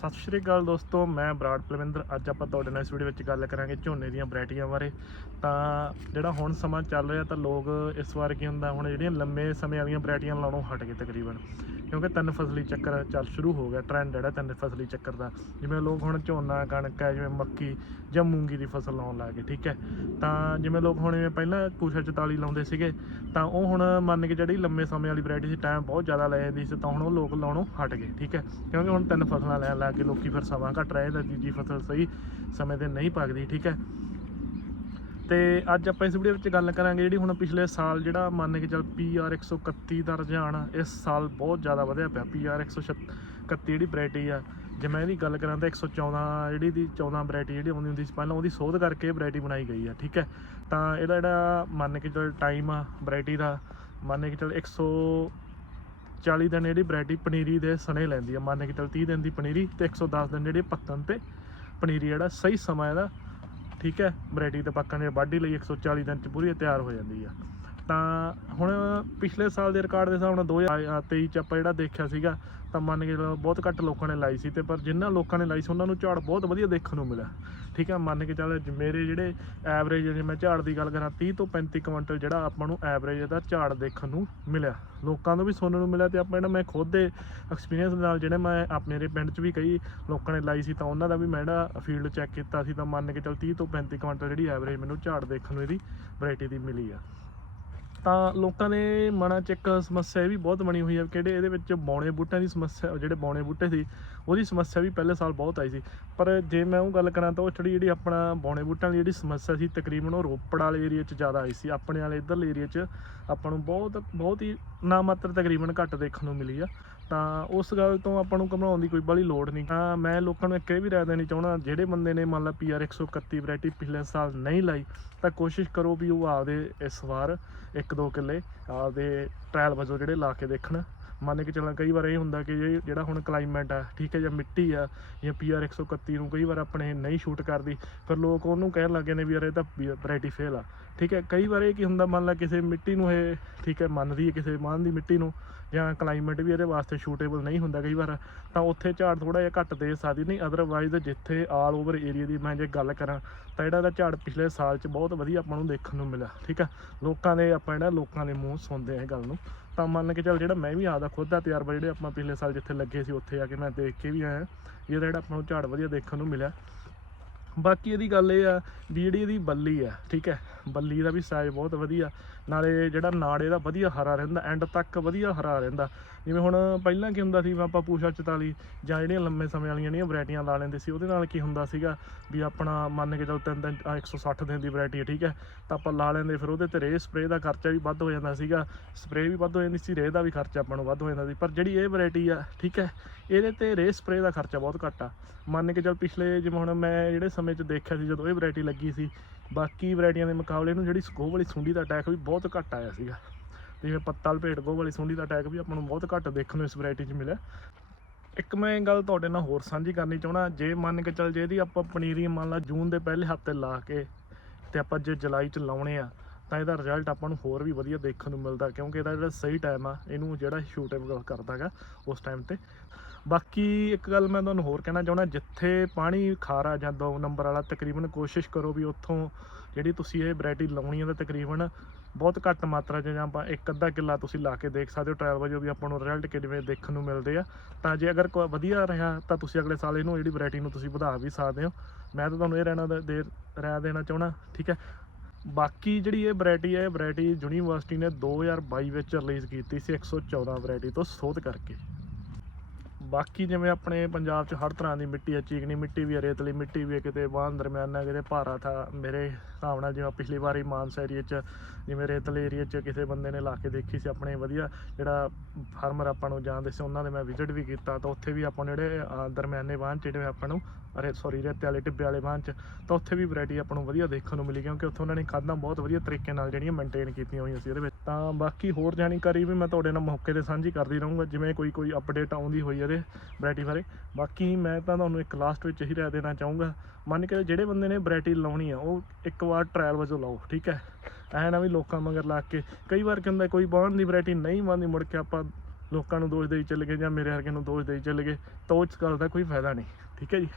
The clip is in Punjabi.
ਸਤਿ ਸ਼੍ਰੀ ਅਕਾਲ ਦੋਸਤੋ, ਮੈਂ ਬਰਾੜ ਪਲਵਿੰਦਰ। ਅੱਜ ਆਪਾਂ ਤੁਹਾਡੇ ਨਾਲ ਇਸ ਵੀਡੀਓ ਵਿੱਚ ਗੱਲ ਕਰਾਂਗੇ ਝੋਨੇ ਦੀਆਂ ਵੈਰਾਈਟੀਆਂ ਬਾਰੇ। ਤਾਂ ਜਿਹੜਾ ਹੁਣ ਸਮਾਂ ਚੱਲ ਰਿਹਾ ਤਾਂ ਲੋਕ ਇਸ ਵਾਰ ਕੀ ਹੁੰਦਾ, ਹੁਣ ਜਿਹੜੀਆਂ ਲੰਮੇ ਸਮੇਂ ਵਾਲੀਆਂ ਵੈਰਾਈਟੀਆਂ ਲਾਉਣੋਂ ਹਟ ਗਏ ਤਕਰੀਬਨ। ਕਿਉਂਕਿ ਤਿੰਨ ਫਸਲੀ ਚੱਕਰ ਚੱਲ ਸ਼ੁਰੂ ਹੋ ਗਿਆ ਟ੍ਰੈਂਡ ਜਿਹੜਾ ਤਿੰਨ ਫਸਲੀ ਚੱਕਰ ਦਾ। ਜਿਵੇਂ ਲੋਕ ਹੁਣ ਝੋਨਾ, ਕਣਕ ਹੈ, ਜਿਵੇਂ ਮੱਕੀ ਜਾਂ ਮੂੰਗੀ ਦੀ ਫਸਲ ਲਾਉਣ ਲੱਗ ਗਏ, ਠੀਕ ਹੈ। ਤਾਂ ਜਿਵੇਂ ਲੋਕ ਹੁਣ ਜਿਵੇਂ ਪਹਿਲਾਂ ਪੂਸ਼ਾ 44 ਲਾਉਂਦੇ ਸੀਗੇ, ਤਾਂ ਉਹ ਹੁਣ ਮੰਨ ਕੇ ਜਿਹੜੀ ਲੰਮੇ ਸਮੇਂ ਵਾਲੀ ਵੈਰਾਈਟੀ ਸੀ ਟਾਈਮ ਬਹੁਤ ਜ਼ਿਆਦਾ ਲੈ ਜਾਂਦੀ ਸੀ, ਤਾਂ ਹੁਣ ਉਹ ਲੋਕ ਲਾਉਣੋਂ ਹਟ ਗਏ, ਠੀਕ ਹੈ। ਕਿਉਂਕਿ ਹੁਣ ਤਿੰਨ ਫਸਲਾਂ ਲੈਣ ਲੱਗ ਗਏ ਲੋਕੀ ਫਿਰ ਸਮਾਂ ਘੱਟ ਰਹੇ ਤਾਂ ਤੀਜੀ ਫਸਲ ਸਹੀ ਸਮੇਂ ਤੇ ਨਹੀਂ ਪੱਕਦੀ, ਠੀਕ ਹੈ। ਤੇ ਅੱਜ ਆਪਾਂ ਇਸ ਵੀਡੀਓ ਵਿੱਚ ਗੱਲ ਕਰਾਂਗੇ ਜਿਹੜੀ ਹੁਣ ਪਿਛਲੇ ਸਾਲ ਜਿਹੜਾ ਮੰਨ ਕੇ ਚੱਲ PR 131 ਦਾ ਰੁਝਾਨ ਇਸ ਸਾਲ ਬਹੁਤ ਜ਼ਿਆਦਾ ਵਧਿਆ ਪਿਆ। PR 131 ਜਿਹੜੀ ਵੈਰਾਈਟੀ ਆ, ਜੇ ਮੈਂ ਇਹਦੀ ਗੱਲ ਕਰਾਂ ਤਾਂ 114 ਜਿਹੜੀ ਦੀ 14 ਵੈਰਾਈਟੀ ਜਿਹੜੀ ਆਉਂਦੀ ਹੁੰਦੀ ਸੀ, ਪਹਿਲਾਂ ਉਹਦੀ ਸੋਧ ਕਰਕੇ ਇਹ ਵੈਰਾਈਟੀ ਬਣਾਈ ਗਈ ਆ, ਠੀਕ ਹੈ। ਤਾਂ ਇਹਦਾ ਜਿਹੜਾ ਮੰਨ ਕੇ ਚੱਲ ਟਾਈਮ ਆ ਵੈਰਾਈਟੀ ਦਾ, ਮੰਨ ਕੇ ਚੱਲ 140 ਦਿਨ ਜਿਹੜੀ ਵੈਰਾਈਟੀ ਪਨੀਰੀ ਦੇ ਸਣੇ ਲੈਂਦੀ ਆ, ਮੰਨ ਕੇ ਚੱਲ 30 ਦਿਨ ਦੀ ਪਨੀਰੀ ਤੇ 110 ਦਿਨ ਜਿਹੜੀ ਪੱਕਣ ਤੇ ਪਨੀਰੀ ਜਿਹੜਾ ਸਹੀ ਸਮਾਂ ਇਹਦਾ ਠੀਕ ਹੈ? ਵੈਰਾਈਟੀ ਤੇ ਪੱਕਣ ਦੇ ਵਾਢੀ ਲਈ 140 ਦਿਨ ਚ ਪੂਰੀ ਤਿਆਰ ਹੋ ਜਾਂਦੀ ਆ। ਤਾਂ ਹੁਣ ਪਿਛਲੇ ਸਾਲ ਦੇ ਰਿਕਾਰਡ ਦੇ ਹਿਸਾਬ ਨਾਲ 2023 ਚ ਆਪਾਂ ਜਿਹੜਾ ਦੇਖਿਆ ਸੀਗਾ, ਤਾਂ ਮੰਨ ਕੇ ਚਲੋ ਬਹੁਤ ਘੱਟ ਲੋਕਾਂ ਨੇ ਲਾਈ ਸੀ ਤੇ ਪਰ ਜਿਨ੍ਹਾਂ ਲੋਕਾਂ ਨੇ ਲਾਈ ਸੀ, ਉਹਨਾਂ ਨੂੰ ਝਾੜ ਬਹੁਤ ਵਧੀਆ ਦੇਖਣ ਨੂੰ ਮਿਲਿਆ। ਠੀਕ ਹੈ ਮੰਨ ਕੇ ਚੱਲ ਮੇਰੇ ਜਿਹੜੇ ਐਵਰੇਜ ਜੇ ਮੈਂ ਝਾੜ ਦੀ ਗੱਲ ਕਰਾਂ 30 ਤੋਂ 35 ਕੁਇੰਟਲ ਜਿਹੜਾ ਆਪਾਂ ਨੂੰ ਐਵਰੇਜ ਇਹਦਾ ਝਾੜ ਦੇਖਣ ਨੂੰ ਮਿਲਿਆ। ਲੋਕਾਂ ਨੂੰ ਵੀ ਸੁਣਨ ਨੂੰ ਮਿਲਿਆ ਤੇ ਆਪਾਂ ਜਿਹੜਾ ਮੈਂ ਖੁਦ ਦੇ ਐਕਸਪੀਰੀਅੰਸ ਨਾਲ ਜਿਹੜੇ ਮੈਂ ਆਪਣੇ ਮੇਰੇ ਪਿੰਡ 'ਚ ਵੀ ਕਈ ਲੋਕਾਂ ਨੇ ਲਾਈ ਸੀ, ਤਾਂ ਉਹਨਾਂ ਦਾ ਵੀ ਮੈਂ ਜਿਹੜਾ ਫੀਲਡ ਚੈੱਕ ਕੀਤਾ ਸੀ, ਤਾਂ ਮੰਨ ਕੇ ਚੱਲ 30 ਤੋਂ 35 ਕੁਇੰਟਲ ਜਿਹੜੀ ਐਵਰੇਜ ਮੈਨੂੰ ਝਾੜ ਦੇਖਣ ਨੂੰ ਇਹਦੀ ਵੈਰਾਈਟੀ ਦੀ ਮਿਲੀ ਆ। ਤਾਂ ਲੋਕਾਂ ਦੇ ਮਨਾਂ 'ਚ ਇੱਕ ਸਮੱਸਿਆ ਇਹ ਵੀ ਬਹੁਤ ਬਣੀ ਹੋਈ ਹੈ ਕਿਹੜੇ ਇਹਦੇ ਵਿੱਚ ਬੌਣੇ ਬੂਟਿਆਂ ਦੀ ਸਮੱਸਿਆ ਜਿਹੜੇ ਬੌਣੇ ਬੂਟੇ ਸੀ, ਉਹਦੀ ਸਮੱਸਿਆ ਵੀ ਪਹਿਲੇ ਸਾਲ ਬਹੁਤ ਆਈ ਸੀ। ਪਰ ਜੇ ਮੈਂ ਉਹ ਗੱਲ ਕਰਾਂ ਤਾਂ ਉਹ ਜਿਹੜੀ ਜਿਹੜੀ ਆਪਣਾ ਬੌਣੇ ਬੂਟਿਆਂ ਦੀ ਜਿਹੜੀ ਸਮੱਸਿਆ ਸੀ, ਤਕਰੀਬਨ ਉਹ ਰੋਪੜ ਵਾਲੇ ਏਰੀਆ 'ਚ ਜ਼ਿਆਦਾ ਆਈ ਸੀ। ਆਪਣੇ ਵਾਲੇ ਇਧਰਲੇ ਏਰੀਆ 'ਚ ਆਪਾਂ ਨੂੰ ਬਹੁਤ ਬਹੁਤ ਹੀ ਨਾ ਮਾਤਰ ਤਕਰੀਬਨ ਘੱਟ ਦੇਖਣ ਨੂੰ ਮਿਲੀ ਆ। ਤਾਂ ਉਸ ਗੱਲ ਤੋਂ ਆਪਾਂ ਨੂੰ ਘਬਰਾਉਣ ਦੀ ਕੋਈ ਬੜੀ ਲੋੜ ਨਹੀਂ। ਤਾਂ ਮੈਂ ਲੋਕਾਂ ਨੂੰ ਇੱਕ ਇਹ ਵੀ ਰਾਏ ਦੇਣੀ ਚਾਹੁੰਦਾ, ਜਿਹੜੇ ਬੰਦੇ ਨੇ ਮੰਨ ਲਾ PR 131 ਵੈਰਾਈਟੀ ਪਿਛਲੇ ਸਾਲ ਨਹੀਂ ਲਾਈ, ਤਾਂ ਕੋਸ਼ਿਸ਼ ਕਰੋ ਵੀ ਉਹ ਆਪਦੇ ਇਸ ਵਾਰ ਇੱਕ ਦੋ ਕਿੱਲੇ, ਆਪਦੇ ਟ੍ਰਾਇਲ ਵਜੋਂ ਜਿਹੜੇ ਲਾ ਕੇ ਦੇਖਣ। ਮੰਨ ਕੇ ਚੱਲਾਂ ਕਈ ਵਾਰ ਇਹ ਹੁੰਦਾ ਕਿ ਜਿਹੜਾ ਹੁਣ ਕਲਾਈਮੇਟ ਆ, ਠੀਕ ਹੈ ਜਾਂ ਮਿੱਟੀ ਆ, ਜਾਂ PR 131 ਨੂੰ ਕਈ ਵਾਰ ਆਪਣੇ ਨਹੀਂ ਸ਼ੂਟ ਕਰਦੀ, ਫਿਰ ਲੋਕ ਉਹਨੂੰ ਕਹਿਣ ਲੱਗੇ ਨੇ ਵੀ ਯਾਰ ਇਹ ਤਾਂ ਵੈਰਾਈਟੀ ਫੇਲ ਆ। ਠੀਕ ਹੈ, ਕਈ ਵਾਰ ਇਹ ਕੀ ਹੁੰਦਾ ਮੰਨ ਲਾ ਕਿਸੇ ਮਿੱਟੀ ਨੂੰ ਇਹ, ਠੀਕ ਹੈ, ਮੰਨਦੀ ਹੈ ਕਿਸੇ ਮਾਨ ਦੀ ਮਿੱਟੀ ਨੂੰ, ਜਾਂ ਕਲਾਈਮੇਟ ਵੀ ਇਹਦੇ ਵਾਸਤੇ ਸ਼ੂਟੇਬਲ ਨਹੀਂ ਹੁੰਦਾ ਕਈ ਵਾਰ, ਤਾਂ ਉੱਥੇ ਝਾੜ ਥੋੜਾ ਜਿਹਾ ਘੱਟ ਦੇ ਸਕਦੀ। ਨਹੀਂ ਅਦਰਵਾਈਜ਼ ਜਿੱਥੇ ਆਲ ਓਵਰ ਏਰੀਆ ਦੀ ਮੈਂ ਜੇ ਗੱਲ ਕਰਾਂ, ਤਾਂ ਜਿਹੜਾ ਇਹਦਾ ਝਾੜ ਪਿਛਲੇ ਸਾਲ 'ਚ ਬਹੁਤ ਵਧੀਆ ਆਪਾਂ ਨੂੰ ਦੇਖਣ ਨੂੰ ਮਿਲਿਆ। ਠੀਕ ਆ ਲੋਕਾਂ ਦੇ ਆਪਾਂ ਜਿਹੜਾ ਲੋਕਾਂ ਦੇ ਮੂੰਹ ਸੁਣਦੇ ਆ ਇਹ ਗੱਲ ਨੂੰ ਤਾਂ ਮੰਨ ਕੇ ਚੱਲ ਜਿਹੜਾ ਮੈਂ ਵੀ ਆਦਾ ਖੁਦ ਦਾ ਤਜਰਬਾ ਜਿਹੜੇ ਆਪਾਂ ਪਿਛਲੇ ਸਾਲ ਜਿੱਥੇ ਲੱਗੇ ਸੀ, ਉੱਥੇ ਆ ਕੇ ਮੈਂ ਦੇਖ ਕੇ ਵੀ ਆਇਆ। ਇਹਦਾ ਜਿਹੜਾ ਆਪਾਂ ਨੂੰ ਝਾੜ ਵਧੀਆ ਦੇਖਣ ਨੂੰ ਮਿਲਿਆ। ਬਾਕੀ ਇਹਦੀ ਗੱਲ ਇਹ ਆ ਵੀ ਜਿਹੜੀ ਇਹਦੀ ਬੱਲੀ ਆ, ਠੀਕ ਹੈ ਬੱਲੀ ਦਾ ਵੀ ਸਾਈਜ਼ ਬਹੁਤ ਵਧੀਆ। ਨਾਲੇ ਜਿਹੜਾ ਨਾੜ ਇਹਦਾ ਵਧੀਆ ਹਰਾ ਰਹਿੰਦਾ ਐਂਡ ਤੱਕ ਵਧੀਆ ਹਰਾ ਰਹਿੰਦਾ। ਜਿਵੇਂ ਹੁਣ ਪਹਿਲਾਂ ਕੀ ਹੁੰਦਾ ਸੀ, ਵੀ ਆਪਾਂ ਪੂਸ਼ਾ 44 ਜਾਂ ਜਿਹੜੀਆਂ ਲੰਮੇ ਸਮੇਂ ਵਾਲੀਆਂ ਜਿਹੜੀਆਂ ਵੈਰਾਈਟੀਆਂ ਲਾ ਲੈਂਦੇ ਸੀ, ਉਹਦੇ ਨਾਲ ਕੀ ਹੁੰਦਾ ਸੀਗਾ, ਵੀ ਆਪਣਾ ਮੰਨ ਕੇ ਚੱਲ ਤਿੰਨ ਦਿਨ ਆਹ 160 ਦਿਨ ਦੀ ਵੈਰਾਈਟੀ ਹੈ, ਠੀਕ ਹੈ? ਤਾਂ ਆਪਾਂ ਲਾ ਲੈਂਦੇ, ਫਿਰ ਉਹਦੇ ਤੇ ਰੇ ਸਪਰੇ ਦਾ ਖਰਚਾ ਵੀ ਵੱਧ ਹੋ ਜਾਂਦਾ ਸੀਗਾ। ਸਪਰੇ ਵੀ ਵੱਧ ਹੋ ਜਾਂਦੀ ਸੀ ਰੇ ਦਾ ਵੀ ਖਰਚਾ ਆਪਾਂ ਨੂੰ ਵੱਧ ਹੋ ਜਾਂਦਾ ਸੀ। ਪਰ ਜਿਹੜੀ ਇਹ ਵੈਰਾਈਟੀ ਆ, ਠੀਕ ਹੈ, ਇਹਦੇ ਤੇ ਰੇ ਸਪਰੇ ਦਾ ਖਰਚਾ ਬਹੁਤ ਘੱਟ ਆ। ਮੰਨ ਕੇ ਚੱਲ ਪਿਛਲੇ, ਜਿਵੇਂ ਹੁਣ ਮੈਂ ਜਿਹੜੇ ਸਮੇਂ 'ਚ ਦੇਖਿਆ ਸੀ, ਜਦੋਂ ਇਹ ਵੈਰਾਈਟੀ ਲੱਗੀ ਸੀ ਬਾਕੀ ਵੈਰਾਈਟੀਆਂ ਦੇ ਮੁਕਾਬਲੇ ਨੂੰ ਜਿਹੜੀ ਸਕੋਹ ਵਾਲੀ ਸੁੰਡੀ ਦਾ ਅਟੈਕ ਵੀ ਬਹੁਤ ਘੱਟ ਆਇਆ ਸੀਗਾ। ਜਿਵੇਂ ਪੱਤਾ ਲਪੇਟ ਗੋਹ ਵਾਲੀ ਸੁੰਡੀ ਦਾ ਅਟੈਕ ਵੀ ਆਪਾਂ ਨੂੰ ਬਹੁਤ ਘੱਟ ਦੇਖਣ ਨੂੰ ਇਸ ਵੈਰਾਈਟੀ 'ਚ ਮਿਲਿਆ। ਇੱਕ ਮੈਂ ਇਹ ਗੱਲ ਤੁਹਾਡੇ ਨਾਲ ਹੋਰ ਸਾਂਝੀ ਕਰਨੀ ਚਾਹਣਾ ਜੇ ਮੰਨ ਕੇ ਚੱਲ ਜੇ ਇਹਦੀ ਆਪਾਂ ਪਨੀਰੀ ਮੰਨ ਲਾ ਜੂਨ ਦੇ ਪਹਿਲੇ ਹਫ਼ਤੇ ਲਾ ਕੇ ਤੇ ਆਪਾਂ ਜੇ ਜੁਲਾਈ 'ਚ ਲਾਉਣੇ ਆ, ਤਾਂ ਇਹਦਾ ਰਿਜ਼ਲਟ ਆਪਾਂ ਨੂੰ ਹੋਰ ਵੀ ਵਧੀਆ ਦੇਖਣ ਨੂੰ ਮਿਲਦਾ, ਕਿਉਂਕਿ ਇਹਦਾ ਜਿਹੜਾ ਸਹੀ ਟਾਈਮ ਆ, ਇਹਨੂੰ ਜਿਹੜਾ ਸ਼ੂਟ ਕਰਦਾ ਹੈਗਾ ਉਸ ਟਾਈਮ ਤੇ। ਬਾਕੀ ਇੱਕ ਗੱਲ ਮੈਂ ਤੁਹਾਨੂੰ ਹੋਰ ਕਹਿਣਾ ਚਾਹੁੰਦਾ, ਜਿੱਥੇ ਪਾਣੀ ਖਾਰਾ ਜਾਂ ਦੋ ਨੰਬਰ ਵਾਲਾ, ਤਕਰੀਬਨ ਕੋਸ਼ਿਸ਼ ਕਰੋ ਵੀ ਉੱਥੋਂ ਜਿਹੜੀ ਤੁਸੀਂ ਇਹ ਵੈਰਾਈਟੀ ਲਾਉਣੀ ਹੈ ਤਾਂ ਤਕਰੀਬਨ ਬਹੁਤ ਘੱਟ ਮਾਤਰਾ 'ਚ ਜਾਂ ਆਪਾਂ ਇੱਕ ਅੱਧਾ ਕਿੱਲਾ ਤੁਸੀਂ ਲਾ ਕੇ ਦੇਖ ਸਕਦੇ ਹੋ ਟ੍ਰਾਇਲ ਵਜੋਂ ਵੀ ਆਪਾਂ ਨੂੰ ਰਿਜ਼ਲਟ ਕਿਵੇਂ ਦੇਖਣ ਨੂੰ ਮਿਲਦੇ ਆ। ਤਾਂ ਜੇ ਅਗਰ ਕੋਈ ਵਧੀਆ ਰਿਹਾ, ਤਾਂ ਤੁਸੀਂ ਅਗਲੇ ਸਾਲ ਇਹਨੂੰ ਜਿਹੜੀ ਵੈਰਾਈਟੀ ਨੂੰ ਤੁਸੀਂ ਵਧਾ ਵੀ ਸਕਦੇ ਹੋ। ਮੈਂ ਤਾਂ ਤੁਹਾਨੂੰ ਇਹ ਰਹਿਣਾ ਦਾ- ਦੇ, ਰਹਿ ਦੇਣਾ ਚਾਹਣਾ ਠੀਕ ਹੈ? ਬਾਕੀ ਜਿਹੜੀ ਇਹ ਵੈਰਾਈਟੀ ਹੈ, ਇਹ ਵੈਰਾਈਟੀ ਯੂਨੀਵਰਸਿਟੀ ਨੇ 2022 ਵਿੱਚ ਰਿਲੀਜ਼ ਕੀਤੀ ਸੀ 114 ਵੈਰਾਈਟੀ ਤੋਂ ਸੋਧ ਕਰਕੇ। ਬਾਕੀ ਜਿਵੇਂ ਆਪਣੇ ਪੰਜਾਬ 'ਚ ਹਰ ਤਰ੍ਹਾਂ ਦੀ ਮਿੱਟੀ ਹੈ ਚੀਕਣੀ ਮਿੱਟੀ ਵੀ ਹੈ ਰੇਤਲੀ ਮਿੱਟੀ ਵੀ ਹੈ ਕਿਤੇ ਬਾਹਨ ਦਰਮਿਆਨਾ ਕਿਤੇ ਭਾਰਾ ਥਾ, ਮੇਰੇ ਹਿਸਾਬ ਨਾਲ ਜਿਵੇਂ ਪਿਛਲੀ ਵਾਰੀ ਮਾਨਸਾ ਏਰੀਆ 'ਚ, ਜਿਵੇਂ ਰੇਤਲੇ ਏਰੀਆ 'ਚ ਕਿਸੇ ਬੰਦੇ ਨੇ ਲਾ ਕੇ ਦੇਖੀ ਸੀ ਆਪਣੇ ਵਧੀਆ, ਜਿਹੜਾ ਫਾਰਮਰ ਆਪਾਂ ਨੂੰ ਜਾਣਦੇ ਸੀ, ਉਹਨਾਂ ਦੇ ਮੈਂ ਵਿਜ਼ਿਟ ਵੀ ਕੀਤਾ ਤਾਂ ਉੱਥੇ ਵੀ ਆਪਾਂ ਨੂੰ ਜਿਹੜੇ ਦਰਮਿਆਨੇ ਬਾਹਨ 'ਚ ਜਿਹੜੇ ਆਪਾਂ ਨੂੰ ਅਰੇ ਸੌਰੀ ਰੇਤੇ ਵਾਲੇ ਟਿੱਬੇ ਵਾਲੇ ਬਾਹਨ 'ਚ। ਤਾਂ ਉੱਥੇ ਵੀ ਵੈਰਾਈਟੀ ਆਪਾਂ ਨੂੰ ਵਧੀਆ ਦੇਖਣ ਨੂੰ ਮਿਲੀ, ਕਿਉਂਕਿ ਉੱਥੇ ਉਹਨਾਂ ਨੇ ਖਾਦਾਂ ਬਹੁਤ ਵਧੀਆ ਤਰੀਕੇ ਨਾਲ ਜਿਹੜੀਆਂ ਮੇਨਟੇਨ ਕੀਤੀਆਂ ਹੋਈਆਂ ਸੀ ਇਹਦੇ ਵਿੱਚ। ਤਾਂ ਬਾਕੀ ਹੋਰ ਜਾਣਕਾਰੀ ਵੀ ਮੈਂ ਤੁਹਾਡੇ ਨਾਲ ਮੌਕੇ ਤੇ ਸਾਂਝੀ ਕਰਦੀ ਰਹੂੰਗਾ, ਜਿਵੇਂ ਕੋਈ ਕੋਈ ਅਪਡੇਟ ਆਉਂਦੀ ਹੋਈ ਇਹਦੇ ਵੈਰਾਈਟੀ ਬਾਰੇ। ਬਾਕੀ ਮੈਂ ਤਾਂ ਤੁਹਾਨੂੰ ਇੱਕ ਲਾਸਟ ਵਿੱਚ ਹੀ ਰਹਿ ਦੇਣਾ ਚਾਹੂੰਗਾ। ਮੰਨ ਕੇ ਜਿਹੜੇ ਬੰਦੇ ਨੇ ਵੈਰਾਈਟੀ ਲਾਉਣੀ ਆ, ਉਹ ਇੱਕ ਵਾਰ ਟ੍ਰਾਇਲ ਵਜੋਂ ਲਾਓ, ਠੀਕ ਹੈ? ਐ ਨਾ ਵੀ ਲੋਕਾਂ ਮਗਰ ਲਾ ਕੇ। ਕਈ ਵਾਰ ਕਹਿੰਦਾ ਕੋਈ ਬਾਹਨ ਦੀ ਵੈਰਾਈਟੀ ਨਹੀਂ ਮੰਨਦੀ ਮੁੜ ਕੇ ਆਪਾਂ ਲੋਕਾਂ ਨੂੰ ਦੋਸ਼ ਦੇਈ ਚੱਲ ਗਏ ਜਾਂ ਮੇਰੇ ਵਰਗੇ ਨੂੰ ਦੋਸ਼ ਦੇਈ ਚੱਲ ਗਏ, ਤਾਂ ਉਸ ਗੱਲ ਦਾ ਕੋਈ ਫਾਇਦਾ ਨਹੀਂ। ਠੀਕ ਹੈ ਜੀ।